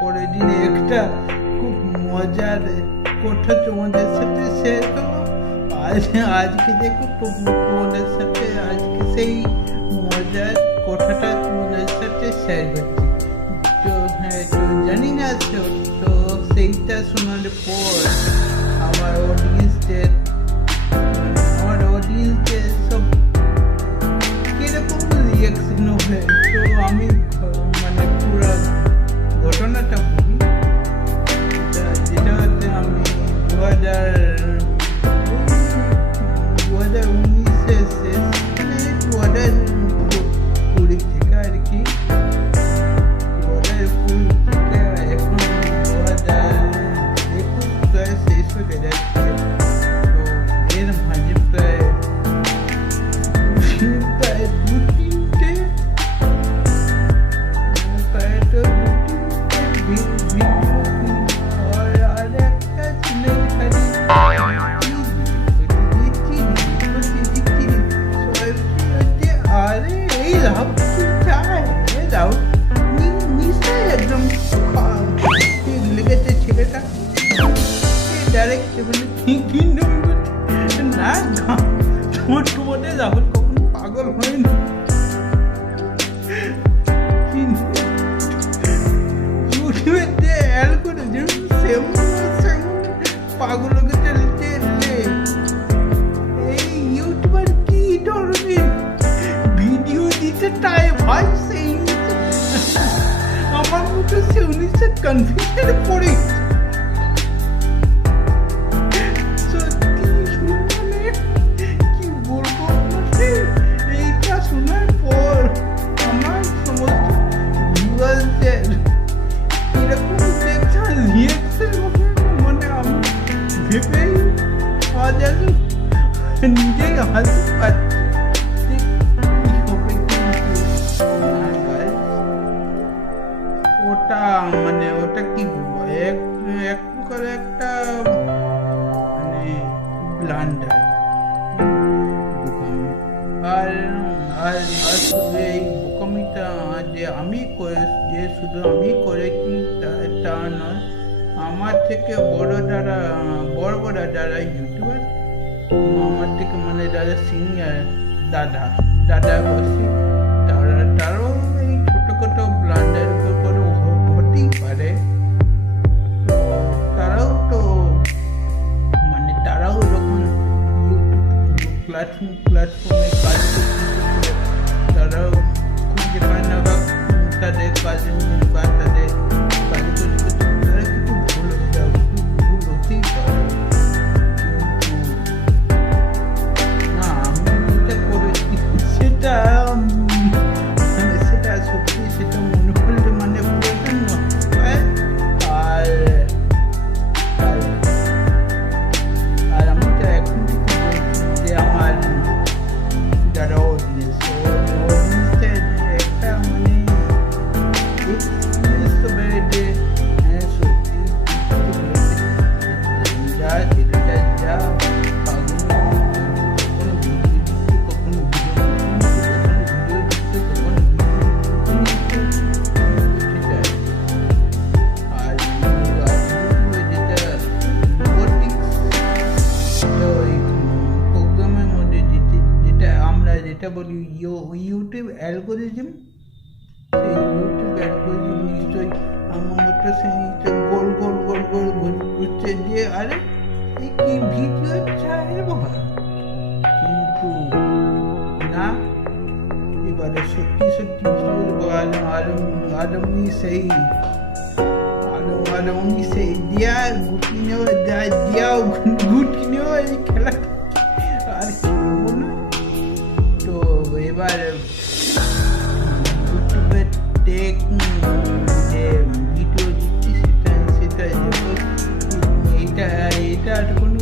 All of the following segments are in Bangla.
পরের দিনে একটা খুব মজার কথা তোমাদের সাথে শেয়ার করবো। আজকে দেখো তোমাদের সাথে আজকে সেই মজার কথাটা তোমাদের সাথে শেয়ার করছি। তো হ্যাঁ, তো জানি না, তো সেইটা শোনার পর আমার অডিয়েন্সদের সব কিরকম রিয়াকশন হবে। তো আমি মানে পুরো ঘটনাটা বলি, যেটা হচ্ছে আমি 2019-এর শেষ 2020 থেকে আর কি, 2020 থেকে এখন 2021 প্রায় শেষ হয়ে যাচ্ছে। তো এর মাঝে প্রায় 2-3টে ছেলেটা ডাইরেক্ট না তোমাদের রাহুল কখনো পাগল হয়নি, ইউটিউবে অ্যাড করে পাগলকে চলতে এই ইউটিউবার কি ধরনের ভিডিও দিতে চায় ভাই, সেই আমার মতো সে 19 কনফিউশনে পড়ে কি বলবো। এইটা শোনার পর আমার সমস্ত ভিউয়ারদের এরকম দেখছেন রিয়াকশন হবে, মানে আমি ভেবেই আজ নিজেই হাসতে পারছি কি হবে। ওটা মানে ওটা কি বলবো, এক প্রকার একটা মানে ব্লান্ডার। আর এই বোকামিটা যে আমি শুধু আমি করেছি তা নয়, আমার থেকে বড় যারা ইউটিউবার, আমার থেকে মানে যারা সিনিয়র দাদা বসে, তারাও এই ছোটখাটো ব্লান্ডার করে হতেই পারে। তো তারাও যখন ইউটিউব প্ল্যাটফর্মে কাজ করতে, তারাও খুঁজে পায় না বা তাদের কাজে বা তাদের কাজ করতে তারা কিছু ভুল হতেই পারে। না, আমি যেটা করেছি সেটা সত্যি, সেটা মনে করলে মানে প্রয়োজন নয়। আর আমি তো এখন যে আমার যারা অডিয়েন্সের একটা মানে এক্সপিরিয়েন্স হবে যে হ্যাঁ সত্যি যা কখনো যেটা বলি ইউটিউব অ্যালগোরিদম, সেই ইউটিউব অ্যালগোরিদম নিশ্চয়ই আমার মতো সেই গোল ঘুরছে যে আরে এই কি ভিডিও চাই বাবা, কিন্তু না, এবারে সত্যি আলমনি সেই দিয়া গুটি নেওয়া এই খেলা আর তো এবার ইউটিউবে টেক যে ভিডিও দিচ্ছি সেটা এইটা কোনো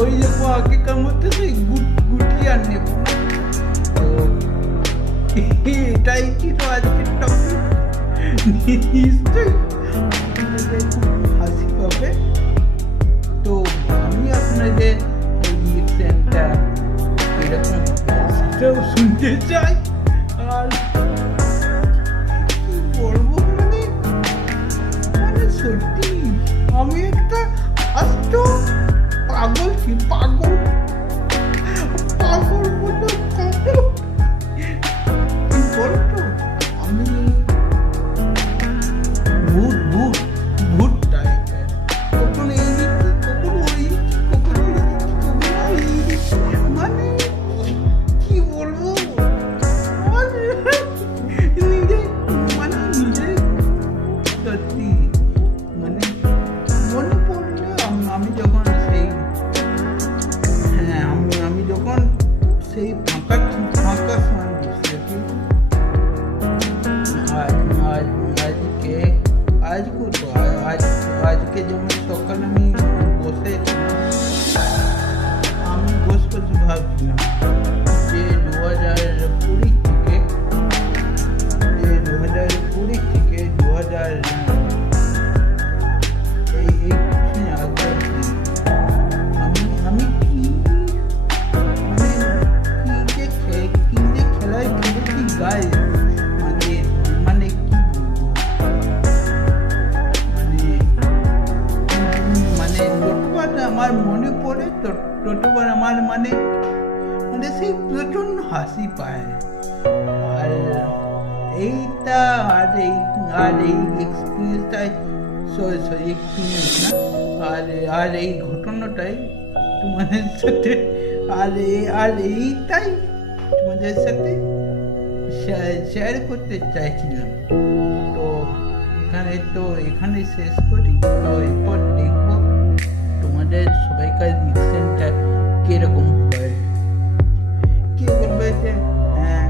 ওই দেখো আগেকার মধ্যে সেই গুটি আর নেব না। তো এটাই ছিল আজকের টপিক, নিশ্চয়ই হাসি পাবে। তো আমি আপনাদের রিঅ্যাকশনটা এরকম সেটাও শুনতে চাই। আর কি বলবো, মানে ভূত ভূত ভূত টাইপের, কখনো এই দিচ্ছি, কখনো ওই দিচ্ছি, কখনো এই দিচ্ছি, কখনো ওই দিচ্ছি। মানে কি বলবো, মানে নিজে সত্যি মানে মনে পড়লে আমি যখন সেই আমি যখন সেই ফাঁকা ফাঁকা সময় বসে আজকে যেমন সকালে আমি বসে ভাবছিলাম যে 2020 থেকে 2000 আমি কি যে খেলায় খেলেছি গাইজ, মানে কি বলবো, মানে টোটোবার আমার মনে পড়ে, টোটোবার আমার মানে সেই প্রচন্ড হাসি পায়। আর এইটা আর এই এক্সপিরিয়েন্সটাই এক্সপিরিয়েন্স না, আর এই ঘটনাটাই তোমাদের সাথে আর এইটাই তোমাদের সাথে শেয়ার করতে চাইছিলাম। তো এখানে শেষ করি। তো এরপর দেখবো তোমাদের সবাইকার রিঅ্যাকশনটা কিরকম হয়। কে বলবে যে হ্যাঁ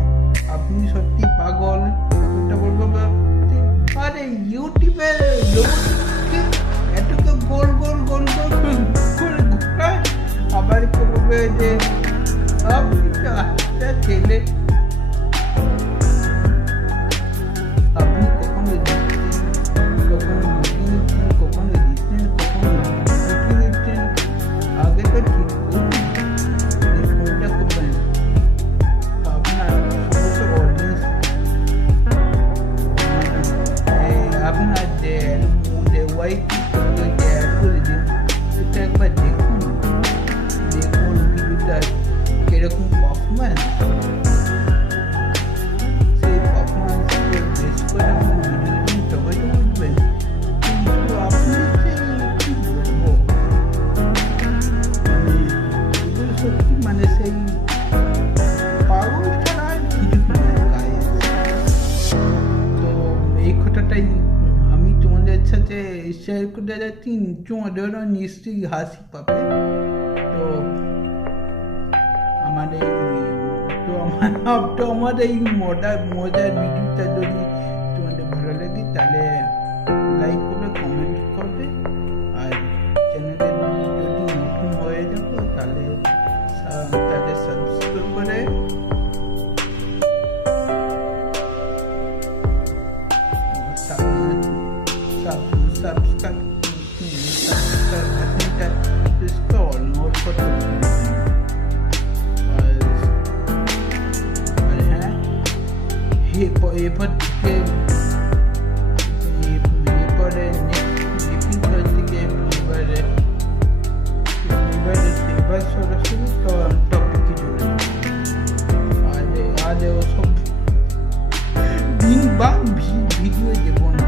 আপনি সত্যি পাগল, ওটা বলবো আরে ইউটিউবের লোককে এতটা গোল গোল গোল গোল করে ঘোরায়, আবার কে বলবে যে আপনি তো একটা ছেলে, আপনি কখনো কখনো দিচ্ছেন, কখনো দিচ্ছেন, কখনো দিচ্ছেন, আগে তো ঠিক কোনটা করবেন আপনার সমস্ত অডিয়েন্স, আপনার যে ওয়াইফ অ্যাড করে দিন, সেটা একবার দেখুন ভিডিওটা কিরকম পারফরমেন্স, সেই পারফরমেন্সকে বেস করে আপনি ভিডিওটি সবাই তো বুঝবেন। কিন্তু আপনি কি বলবো, সত্যি মানে সেই পাগল ছাড়া আর কিছু গাইজ। তো এই কথাটাই আমি তোমাদের সাথে শেয়ার করতে যাচ্ছি, তোমাদেরও নিশ্চয়ই হাসি পাবে। তো আমার এই মজার ভিডিওটা যদি তোমাদের ভালো লাগে তাহলে লাইক করবে, কমেন্ট করবে, আর চ্যানেলে যদি নতুন হয়ে যাবো তাহলে সাবস্ক্রাইব করে এরপর এরপরে এপিসোড থেকে এবার সরাসরি টপিকে চলে আর ওসব ভিডিও দেবো না।